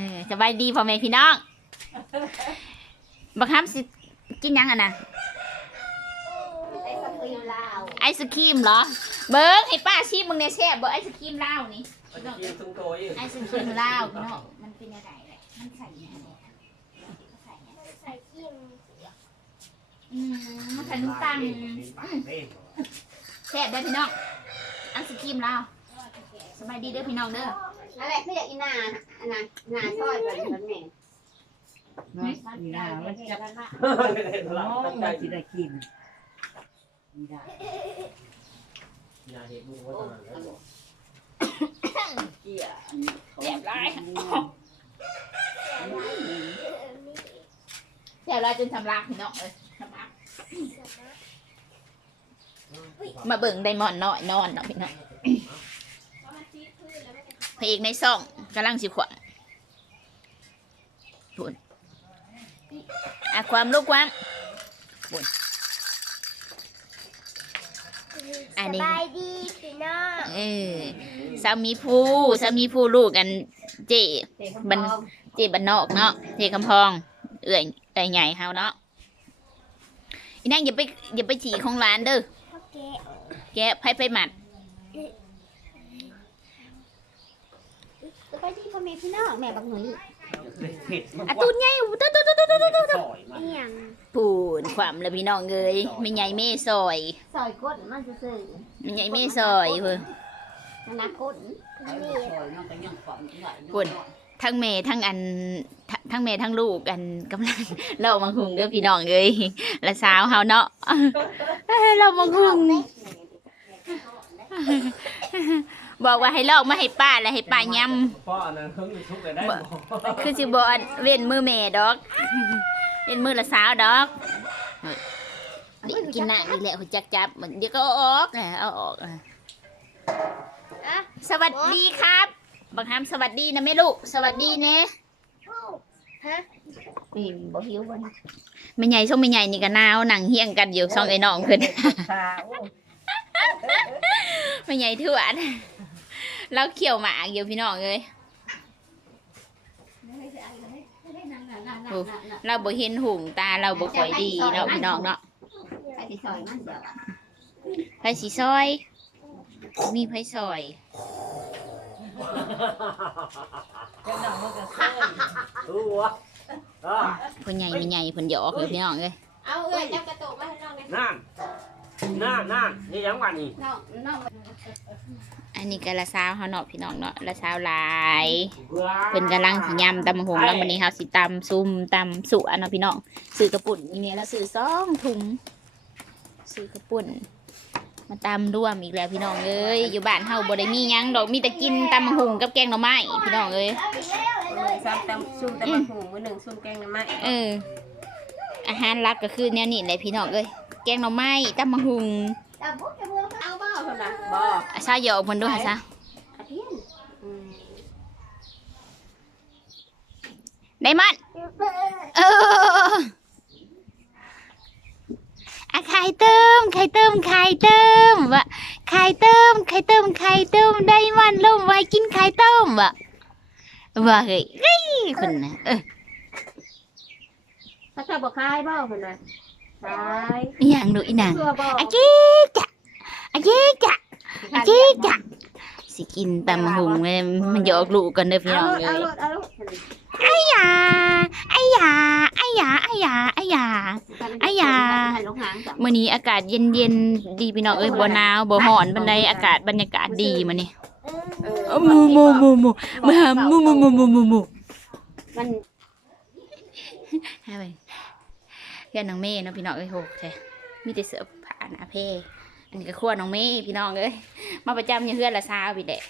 ออสบายดีพ่อแม่พี่น้องบักฮัมสิกินหยังอะนะไอ้สครีมลาวไอศครีมเหรอ เบิ้งให้ป้าชิมมึงเนี่ยแซ่บเบิ้งไอศครีมลาวนี่มันจะกินตุ้งโตอยู่ไอศครีมลาวพี่น้องมันเป็นยังไงแหละมันใส่ยังไงใส่ยังไงใส่ครีมอืมมันใส่น้ำตาลแซ่บได้อพี่น้องไอศครีมลาว สบายดีเด้อพี่น้องเด้ออะไรคืออยากอีนาอันนั้นนาช่อยไปมันแม่เนาะนี่นะมันจะโอ้โอ้ยมันจะได้กินนี่ได้ยาเห็ดมึงว่าตอนนั้นแล้วบอกเกี่ยแซ่บร้ายแซ่บร้ายจนสำลักพี่น้องเลยสำลักมาเบิ่งไดมอนด์น้อยนอนเนาะพี่น้อง พระเอกในซ่องกำลังสิขวางบุญอะความลูกความบุญอันนี้สบายดีพี่น้องเออสามีผู้สามีผู้ลูกกันเจบันเจบันนอกเนาะเจคำพอง เอื่อยเอื่อยใหญ่เฮาเนาะอีนั่งอย่าไปอย่าไปฉี่ของร้านเด้อโอเคแกะไพ่ไปหมัด สบายดีพ่อแม่พี่น้องแม่บักหนุ่ยเห็ดมันอะตูนใหญ่ตุ๊ดตุ๊ดตุ๊ดตุ๊ดตุ๊ดซอยมันอียงปูนความละพี่น้องเอ้ยไม่ใหญ่เม่ซอยซอยก้นมันซื่อไม่ใหญ่เม่ซอยเพิ่นๆมันนักก้นไอ้นี่ซอยน้องก็ยังฝังอยู่ไหนปุ่นทั้งแม่ทั้งอันทั้งทั้งแม่ทั้งลูกกันกำลัง เรามังคุงเด้อพี่น้องเอ้ยและสาวเฮาเนาะเอ้ยเรามังคุง บอกว่าให้ลอกมาให้ป้าและให้ป้ายำพ่ออันนั้นเพิ่งทุกข์เลยได้บอกคือสิบอเว้นมือแม่ดอกเว้นมือละสาวดอกนี่กินหน้าอีกแล้วหัวจักจับมันเดี๋ยวก็เอาออกอะเอาออกอะอะสวัสดีครับบังคับสวัสดีนะแม่ลูกสวัสดีเน่ฮะปีนบ่หิวบ่นะแม่ใหญ่ช่วงแม่ใหญ่นี่ก็หนาวนั่งเฮียงกันอยู่สองไอ้น้องเพิ่นขาวแม่ใหญ่ทวด แล้วเขียวหมากอยู่พี่น้องเลยโอ้เราบ่เห็นหุงตาเราบ่ค่อยดีเนาะพี่น้องเนาะใส่ซอยมันเดี๋ยว ไผสีซอย มีไผซอยก็น้องมันก็ซอยรู้วะอ่าเพิ่นใหญ่มีใหญ่เพิ่นหยอกอยู่พี่น้องเอ้ยเอาเอ้ยจับกระตุกมาให้น้องเลยนั่นนั่นนั่นนี่ยังวันนี้น้องน้อง อันนี้ก็ละสาวเฮาเนาะพี่น้องเนาะละสาวหลายเพิ่นกำลังสิยำตำบักหงแล้ววันนี้เฮาสิตำซุ่มตำสุอันเนาะพี่น้องซื้อกระปุ่นอีเนี่ยแล้วซื้อสองถุงซื้อกระปุ่นมาตำร่วมอีกแล้วพี่น้องเอ้ยอยู่บ้านเฮาบ่ได้มีหยังดอกมีแต่กินตำบักหงกับแกงหน่อไม้พี่น้องเอ้ยมือหนึ่งซ้ำตำซุ่มตำบักหูมือหนึ่งซุ่มแกงหน้ำไม้เอออาหารหลักก็คือแนวนี้แหละพี่น้องเอ้ยแกงหน่อไม้ตำบักหง บ่อาซาหยอกเพิ่นด้วยซะอาเทียนอืมได้มันเอออะไข่เติมไข่เติมไข่เติมวะไข่เติมไข่เติมไข่เติมได้มันลมไว้กินไข่เติมวะว่าเฮ้ยเฮ้ยคนน่ะเออถ้าเจ้าบ่คายเบ้าเพิ่นน่ะคายอหย่างดูอีนางเชื่อบ่อากี้จ้ะอากี้จ้ะ อากี้จ้ะสิกินตำบักหุงเลยมันหยอกลูกกันเด้อพี่เอาน้องโลดเลเอายโลดเอาโลดไอ้ยาไอ้ยาไอ้ยาไอ้ยาไอ้ยาอ้ายาลูกหางจ้ะมื้อนี้อากาศเย็นๆดีพี่น้องเอ้ยบ่หนาวบ่ร้อนปานใดอากาศบรรยากาศดีมื้อนี้เออเอ้ามูมูมูมูมาหามูมูมูมูมูมูมันฮาไปเพื่อนน้องเมย์เนาะพี่น้องเอ้ยโหแท้มีแต่เสื้อผ้าหน้าเพ อันนี้ก็ครัวน้องเมย์พี่น้องเอ้ยมาประจำอยู่เฮือนละซาวพี่แหละ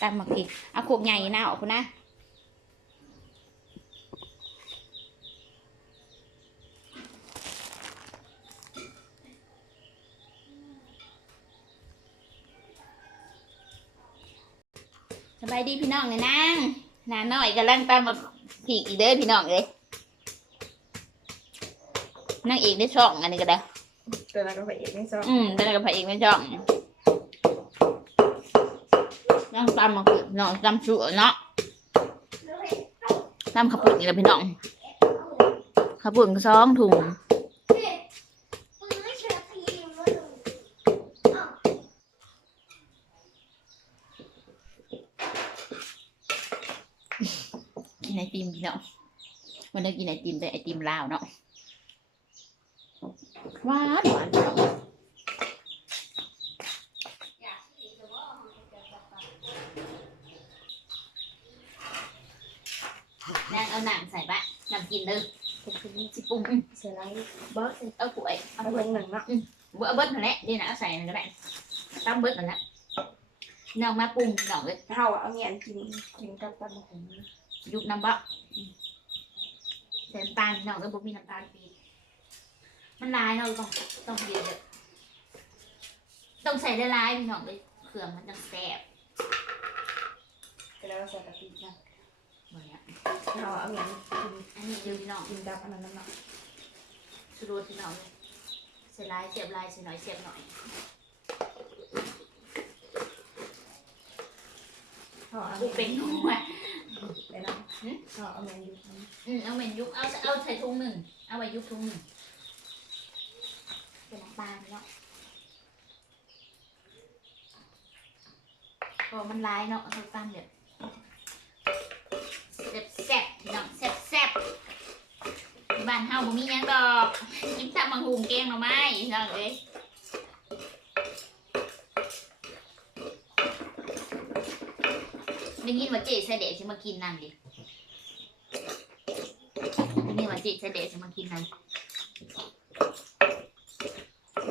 ตามมาพี่เอาโคกใหญ่หน้าออกพุ่นะสบายดีพี่น้องเลยนางนาน้อยกำลังตามมาผีอีกเด้อพี่น้องเอ้ยนั่งเอกได้ช่องอันนี้ก็ได้ ตัวนั้นก็ไปเองไม่ซ้ออืมแต่กับพระเอกในช่องนั่งตามมาคือน้องตามชั่วเนาะลูกเห็นตำข้าวปุ้นนี่แหละพี่น้องข้าวปุ้นก็สองถุงกินไอติมพี่น้องวันนี้กินไอติมแต่ไอติมลาวเนาะ หวานหวานพี่น้องนางเอาหนังใส่บะนำกินเลยสิปรุงอืมเสียไรเบิร์ดเอาปุ๋ยเอาลงหนึ่งเนาะเบิดเบิดนั่นแหละนี่นะเอาใส่นั่นก็ได้ตามเบิดนั่นแหละน้องมาปรุงน้องเลยเฮาเอาเงี้ยกินกินกับตำบักหุ่งยุบน้ำบะใส่น้ำตาลน้องก็บ่มีน้ำตาลปีบ มันลายเนาะต้องต้องเยอะๆต้องใส่ละลายๆพี่น้องเลยเครื่องมันจังแซ่บแล้วใส่กะทินะเหมือนเนี้ยเฮาเอาเงี้ยกินอันนี้เดี๋ยวพี่น้องกินกับอันนั้นเนาะชูรสพี่น้องเลยใส่ลายเสียบลายใส่หน่อยเสียบหน่อยเฮาเอากูเป็นหัวไปนะเฮาเอาเงี้ยอยู่อืมเอาเป็นยุบเอาเอาใส่ถุงหนึ่งเอาไว้ยุบถุงหนึ่ง เป็นน้ำตาเนาะพอมันลายเนาะเอาตามแบบแซ่บแซ่บพี่น้องแซ่บแซ่บบ้านเฮาบ่มีหยังดอกกินซับมังหุงแกงหน่อไม้พี่น้องเอ้ยได้ยินว่าเจ๊ใส่เด็กสิมากินนั่นดินี่ว่าเจิเสด็จจะมากินอะไร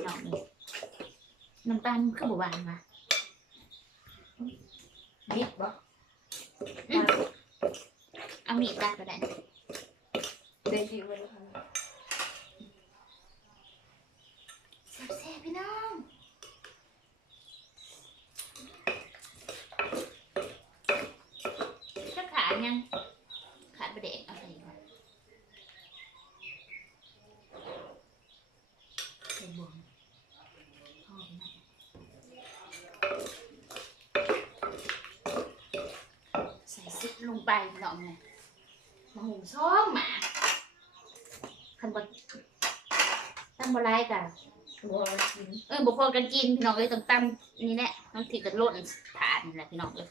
น้องนี่ น้ำตาลข้าวหวานมานิดบ่เอามีดตัดก็ได้เดี๋ยวกินไปดูค่ะแซ่บๆพี่น้องถ้าขาดยัง ขาดประเด็กเอาใส่ก่อนใส่บวงพ่อพี่น้องใส่ ซุปลงไปพี่น้องเลยมาหุงซ้อมหมาคันบดตั้งบะไลกันบัวกินเออบุพอกันกินพี่น้องเอ้ยต้องตั้มนี่แหละต้องถือกันล่นถาดนี่แหละพี่น้องเอ้ย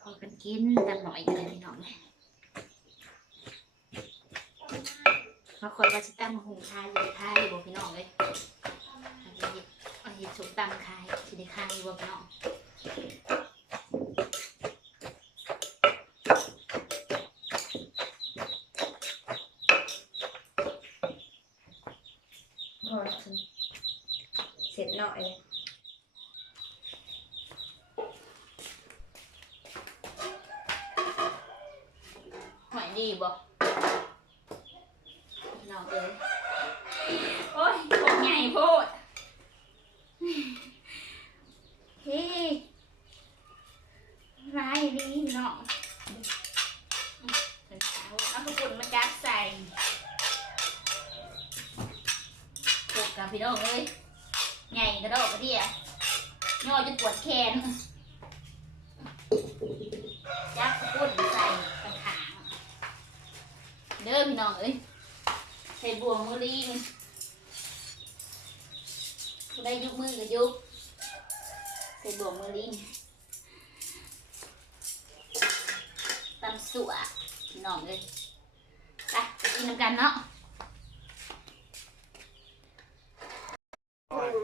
พอกันกินตั้มหน่อยกันเลยพี่น้องเอ้ยมาคอยว่าสิตั้มหุงคายอยู่คายอยู่บ่พี่น้องเลยเอาเห็ด เห็ดสุกตั้มคายสิได้คายอยู่บ่พี่น้องบันเสร็จหน่อยหอยดีบ่พี่น้อเอ้ยโอ้ยโคตรใหญ่โพด เฮ้ร้ายดีพี่น้องเป็นสาวเอากระปุนมาจัดใส่ปกกับพี่น้องเอ้ยใหญ่กระโดดกระเดียย่อจะปวดแขนจับกระปุนใส่กระถางเด้ อพี่น้องเอ้ยใส่บ่วงมือลิงผู้ได้ยุกมือก็ยุกใส่บ่วงมือลิงตำสัวพี่น้องเลยไปกินน้ำกันเนาะ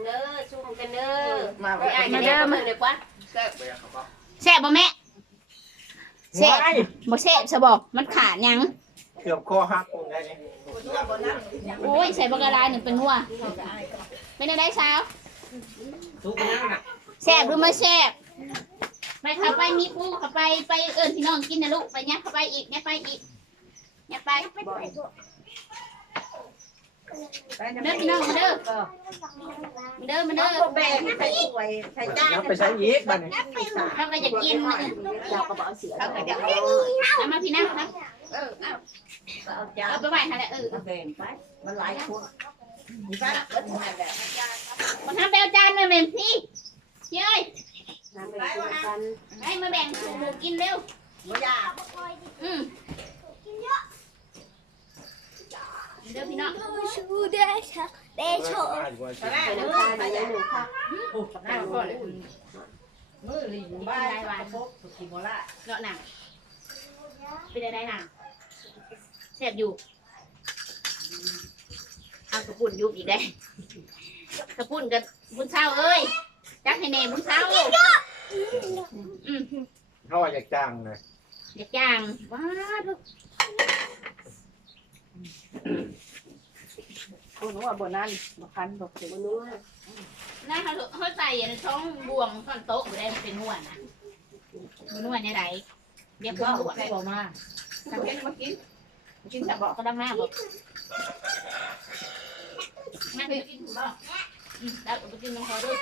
เด้อชุ่มกันเด้อมาไปอ่านกันเด้อมาเลยกว่าแซ่บไปอะครับพ่อแซ่บบ่แม่แซ่บบ่แซ่บซะบ่มันขาดหยัง เกือบคอหักคงได้เนี่ยโอ้ยใส่บักกะลาหนึ่งเป็นหัวเป็นอะไรสาวทุกอย่างน่ะแซ่บหรือไม่แซ่บไปเข้าไปมีปูเข้าไปไปเอิญพี่น้องกินนะลูกไปยัดเข้าไปอีกยัดไปอีกยัดไปเด้อพี่น้องมาเด้อมาเด้อมาเด้อแบ่งใส่ถ้วยใส่จานยับไปใช้ยีกบ้านนี่เขาก็จะกินนะเราก็บอกเสียเขาก็จะเอามาพี่น้องนะ เออเอาเอาจานเอาไปไหว้ค่ะเออแบ่งไปมันหลายคนมีบ้านเอิ้นมาแบบมาทำแปลจานหน่อยแม่พี่เย้ยกันให้มาแบ่งสู่หมูกินเร็วบ่อยากอืมเด้อพี่น้องชูเดชเดโชตอนแรกเป็นมือน้ำตาลไปในยังหนึ่งค่ะได้มาก่อนเลยมือลีอยู่บ้านวานพบสุกิโมล่าเนาะหนังเป็นอะไรหนัง แซ่บอยู่เอากระปุ่นยุบอีกได้กระปุ่นกับบุญเช้าเอ้ยจักให้แน่บุญเช้าอืมเขาว่าอยากจ้างนะเด็กย่างว้าทุกโอ้หนูว่าบนนั้นบคันบอกเดี๋ยวนู้นน่าเขาเขาใส่ในช่องบวงช่องโต๊ะได้เป็นนวดนะเป็นนวดในไหนเรียกว่าก็นวดใครบอกมาทำเพ็นมากิน กินแต่บอกก็ดังหน้าบอกมาไปกินถูกบอกอืมแล้วไปกินน้ำพอด้วย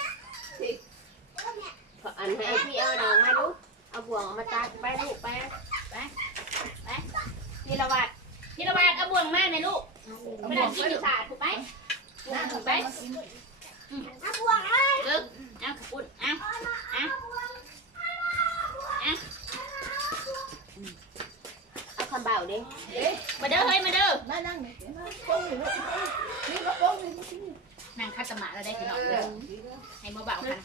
อันให้พี่เอาหนังมาดูเอาบ่วงมาตัดไปลูกไปพี่ละวัดพี่ละวัดเอาบ่วงมาในอยลูกไม่ได้กินอยู่ขาดถูกไหมถูกไหมอืมเลิกเอาขอบคุณเอาเอา เอาคำเบาดิมาเด้อเฮ้ยมาเด้อนั่งนั่งก้มอยู่ลูกนี่ก็ก้มอยู่นั่งคัดสมาแล้วได้พี่น้องเลยให้มาเบากัน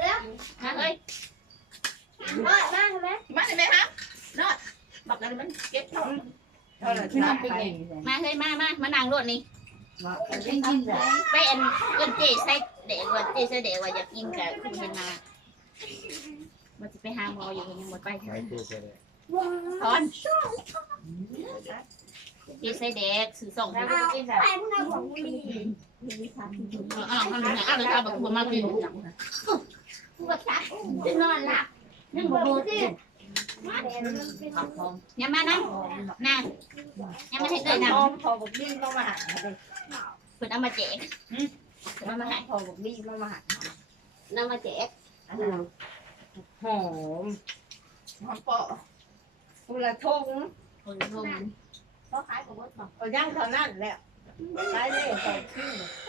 แล้วมาเฮ้ยมามาใช่ไหมมาเลยไหมครับนอดบอกแล้วมันเก็บท้องเท่าไหร่ที่นั่งไปมาเฮ้ยมามามานั่งรถนี่มาจริงจริงเลยไปอันเอินเจใส่เด็กว่าเจใส่เด็กว่าอยากกินกับคุณเป็นมามันจะไปหาหมออยู่ยังหมดไป หมายคืออะไรถอนเจใส่เด็กสื่อส่งให้เอาไปพวกเราของมีอ้าวทำไงอ้าวเลยเอาแบบคุณมากินพวกฉันจะนอนหลับนั่งบนมือที่มาเดี๋ยวมันเป็นขับพร้อมอย่ามานั่งนั่งอย่ามาให้เกิดนั่งพร้อมพอบอกดิ้นก็มาหาเลยเพิ่นเอามาแจกเพิ่นเอามาให้พอบอกดิ้นก็มาหาน้ำมาแจกหอมหอมเปาะ กุละทงคนชมก็ขายกับรถบอกเอาย่างเท่านั้นแหละใช้เลยสองชิ้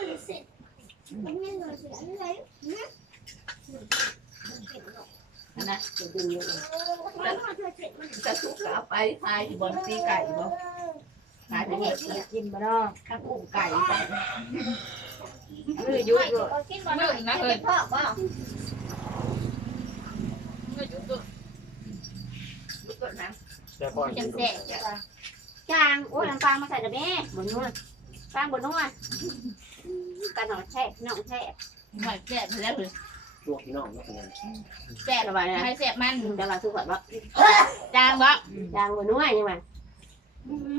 นเสร็จมันไม่เงินเสียอะไรนะจะดึงเลยมันพอเธอเสร็จมันจะสุกเอาไปทายบนตีไก่บ่ทายไปเห็ดกินบ่เนาะถ้ากุ้งไก่มือยุ่ยเลยกินก่อนเมื่อนะเฮ้ยพ่อว่าเมื่อจุดตัวยุกนะ แต่พอมันอจะยู่แสบจางโอ้ยน้ำปลามาใส่กับแม่บนนู้นปลาบนนู้นกันหน่อแช่น้องแช่หน่อยแสบแล้วเลยช่วงพี่น้องก็เป็นไงแสบให้แสบมันจะมาสู้ก่อนว่าจางบ่จางบนนู้นยังไง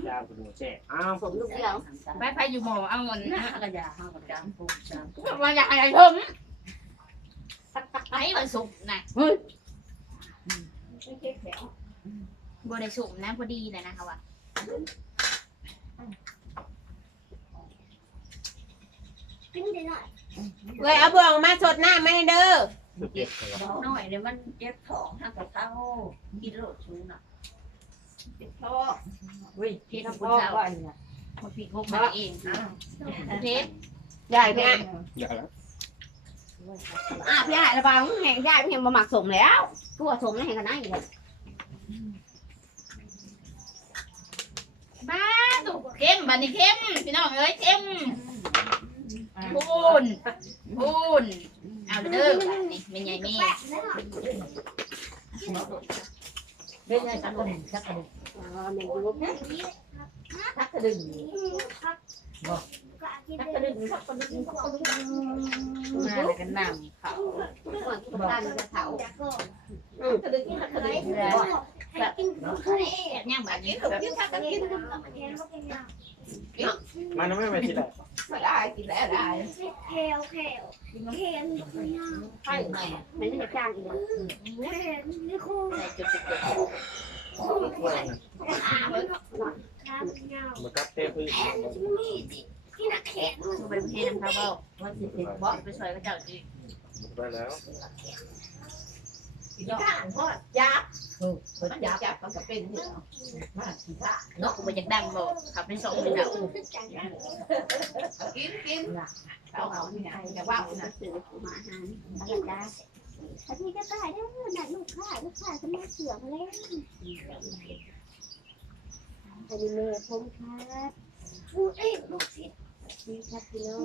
จ้างคุณดูแจ้อ้าวผมลูกเดียวไปไปอยู่หมอเอาเงินนะกระยาห้างกับจานปูจานมาอยากอะไรผมไอ้วันศุกร์น่ะไม่เช็คแล้ว บ่ได้สุ่มนะพอดีเลยนะคะว่ากินได้หน่อยเลยเอาบ่วงมาสดหน้าไม่เด้อสุดเด็ดเลยหน่อยเดี๋ยวมันเจ็บท้องห้างกับเท้ากินโลดชูน่ะเจ็บท้องอุ้ยกินท้องก่อนเนี่ยมาผิดงบมาเองเทปใหญ่พี่อะอย่าแล้วอะพี่อะระบางแห้งใหญ่พี่แห้งมาหมักสมแล้วตัวสมแล้วแห้งกันได้อยู่ เลยบ้าตุกเข้มบัดนี้เข้มพี่น้องเอ้ยเข้มพูนพูนเอาเด้อบัดนี้เป็นไงแม่แปะแล้วเป็นไงสักกระดิ่งสักกระดิ่งอ๋อเมนูลูกสักกระดิ่งก็กิ นักกระดิ่งสักกระดิ่งสักกระดิ่งมาเลยกันำเขาก่อนที่บ้านจะเผาจากก็กระดิ่งสักกระไหนดิ่งที่แล้วบอกให้กินข้าวเองแบบย่างบัดนี้กินข้าวกินข้าวมันแทนก็เป็นอย่างมันไม่ไปที่ไหนไม่ได้กินแล้วได้แคลแคลแคลนี่คือยาวใช่ไหมไม่ได้จ้างอีกแล้วแคลนี่คู่จุดจุดจุดขามันขามันยาวมันกับเทพื้นแขนนี่ ที่นักแขนมันไปเทน้ำข้าวเบ้าว่าสิเป็นบอกไปช่วยก็เจ้าจีไปแล้วย่างก็ยับเออมันยับยับมันก็เป็นเนี่ยมาท่าเนาะกูไปจากดังบอกขับเป็นสองเป็นเจ้ากินกินเอาเอาที่ไหนจะว่านะสื่อมาอาหารอะไรจ้าอาทิตย์จะตายได้อนัดลูกค้าลูกค้าจะมาเสือมาแล้วอันนี้แม่ผมครับพูดเอ้ยลูกศิษย์ นี่ครับพี่น้อง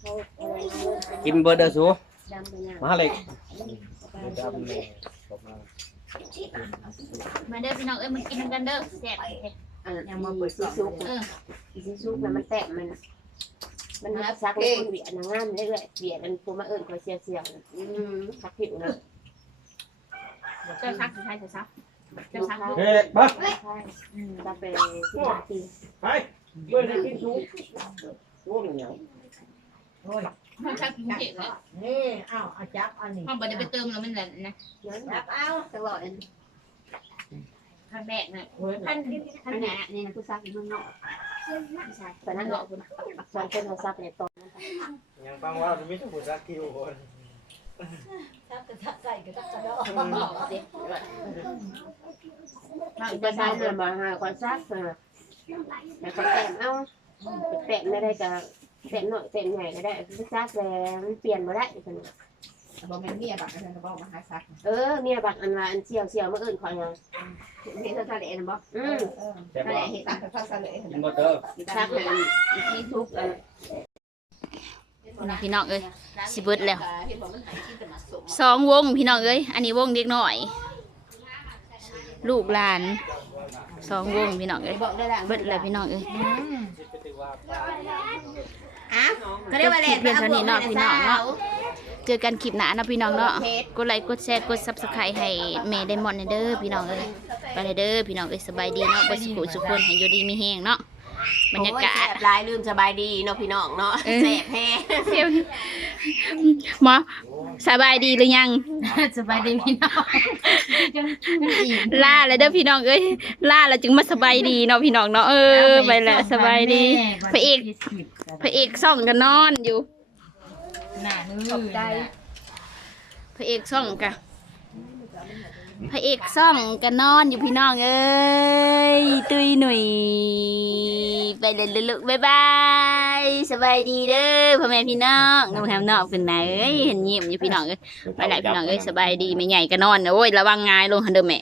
เขาอะไรนะกินเบอร์เดอร์สูดำไปหน้ามาเลยดำไปมาเด้อพี่น้องเอ้ยมันกินกันเด้อแซ่บอะยังมาเปิดซีซุกเออซีซุกนะมันแตกมันมันนับซักเลยคนเบียดนางงามเรื่อยๆเบียดมันตัวมาเอิญคอยเสียวเสียวๆอืมซักผิวนะเจ้าซักใช่เจ้าซักเจ้าซักเฮ้ยมาใช่อืมซักไปสิบนาทีไปเบอร์เดอร์กินสูสูงอย่างห้องซักพิเศษเลยนี่เอาเอาจับอันนี้ห้องบ่ได้ไปเติมแล้วมันแหละนะนั้นจับเอาตลอดอันครั้งแรกน่ะเฮ้ยท่านอันนี้นี่นะผู้ซักอยู่เมืองนอกใช่แต่นั่นเงาะเนาะสองคนเขาซักในตอนยังฟังว่าไม่ต้องพูดสักคิวคนจับ กระทักใส่กระทักกระดอกเด็กเราจะจะซัซักกเดินมาหาคนซักเออแล้วก็แต่งเอาแต่งไม่ได้จะแต่งหน่อยแต่งใหญ่ก็ได้ผู้ซักแล้วมันเปลี่ยนมาได้คนบอกแม่เมียบักอะไรก็บอกมาหาซักเออเมียบักอันว่าอันเชียวเชียวมาอื่นคอยยังเห็นทะเลนะบอกอืมเออแต่ทะเลว่าเห็นตามกับทะเลกินเบอร์เดอร์ซักนั้นที่ทุกอันนะ พี่น้องเอ้ยสิเบิดแล้วเห็นบอกมันหายที่แต่มาส่งสองวงพี่น้องเอ้ยอันนี้วงเด็กน้อย ลูกหลานสองวงพี่น้องเอ้ยบอกได้ละเบิดแล้วพี่น้องเอ้ยก็ได้ว่าแหละเพียงเท่านี้เนาะพี่น้องเนาะเจอกันคลิปหน้านะพี่น้องเนาะกดไลค์กดแชร์กด Subscribe ให้แม่ไดมอนด์เด้อพี่น้องเอ้ยไปเลยเด้อพี่น้องเอ้ยสบายดีเนาะบ่สิกูสุขคนให้อยู่ดีมีแฮงเนาะ บรรยากาศลายลืมสบายดีเนาะพี่น้องเนาะเออ แสบแฮเที่ยวหมอสบายดีหรือยัง สบายดีพี่น้องล่าแล้วเด้อพี่น้องเอ้ยล่าแล้วจึงมาสบายดีเนาะพี่น้องเนาะเออไปแล้วสบายดี พระเอก พระเอกซ่องก็นอนอยู่ น่าขอบใจ พระเอกซ่องกะ พระเอกซ่องก็นอนอยู่พี่น้องเอ้ยตุยหนุ่ยไปเลยลูกบายบายสบายดีเด้อพ่อแม่พี่น้องน้องแฮมนอกเป็นไหนเอ้ยเห็นยิ้มอยู่พี่น้องเอ้ยไปไหนพี่น้องเอ้ยสบายดีไม่ใหญ่ก็นอนโอ้ยระวังงายลงหันเด้อแม่